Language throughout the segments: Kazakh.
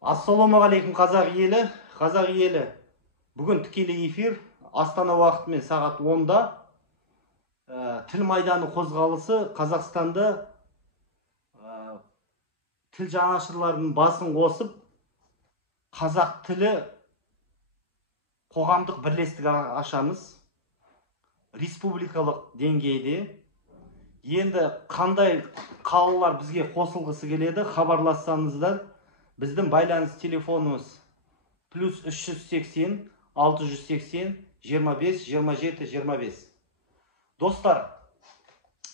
Ассалаумағалейкум қазақ елі. Бүгін тікелей эфир Астана уақытымен сағат 10-да тіл майданы қозғалысы Қазақстанда тіл жанашырларының басын қосып, қазақ тілі қоғамдық бірлестік ашамыз. Республикалық деңгейде. Енді қандай қалалар бізге қосылғысы келеді, хабарлассаңыздар. Біздің байланыс телефонымыз плюс 380 680 25 27 25. Достар,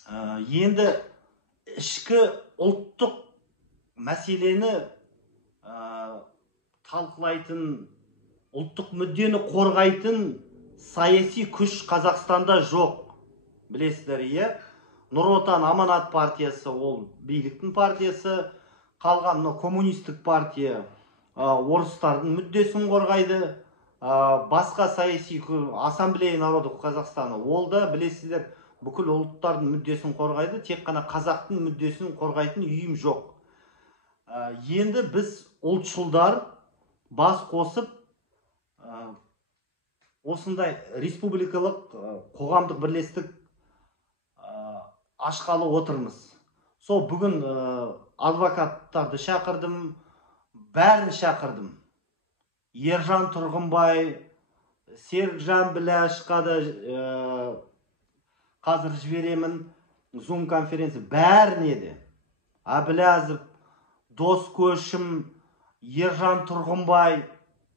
енді ішкі ұлттық мәселені талқылайтын, ұлттық мүддені қорғайтын саяси күш Қазақстанда жоқ. Білесіздер, иә? Нұр Отан Аманат партиясы ол биліктің партиясы, қалған коммунистік партия орыстардың мүддесін қорғайды. Басқа саяси ассамблея народов Қазақстана ол да, білесіздер, бүкіл ұлттардың мүддесін қорғайды, тек қана қазақтың мүддесін қорғайтын үйім жоқ. Енді біз ұлтшылдар бас қосып осындай республикалық қоғамдық бірлестік ашқалы отырмыз. Сол бүгін адвокаттарды шақырдым, бәрін шақырдым. Ержан Тұрғынбай, Серікжан Біләшқа да қазір жіберемін, Zoom конференция, бәріне де. Әбіләзов, Дос Көшім, Ержан Тұрғынбай,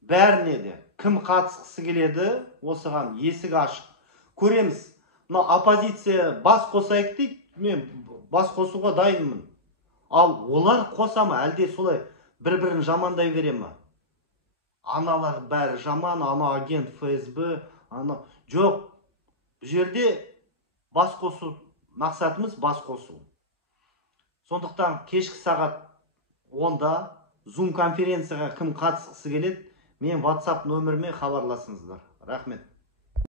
бәріне де. Кім қатысқысы келеді, осыған есік ашық. Көреміз. Оппозиция бас қосайық дейді, мен бас қосуға дайынмын. Ал олар қоса ма, әлде солай бір-бірін жамандай бере ма? Аналар бәрі жаман, ана агент ФСБ, ана... Жоқ, бұл жерде бас қосу, мақсатымыз бас қосу. Сондықтан кешкі сағат 10-да Zoom конференцияға кім қатысқысы келеді, мен WhatsApp нөміріме хабарласыңыздар. Рахмет.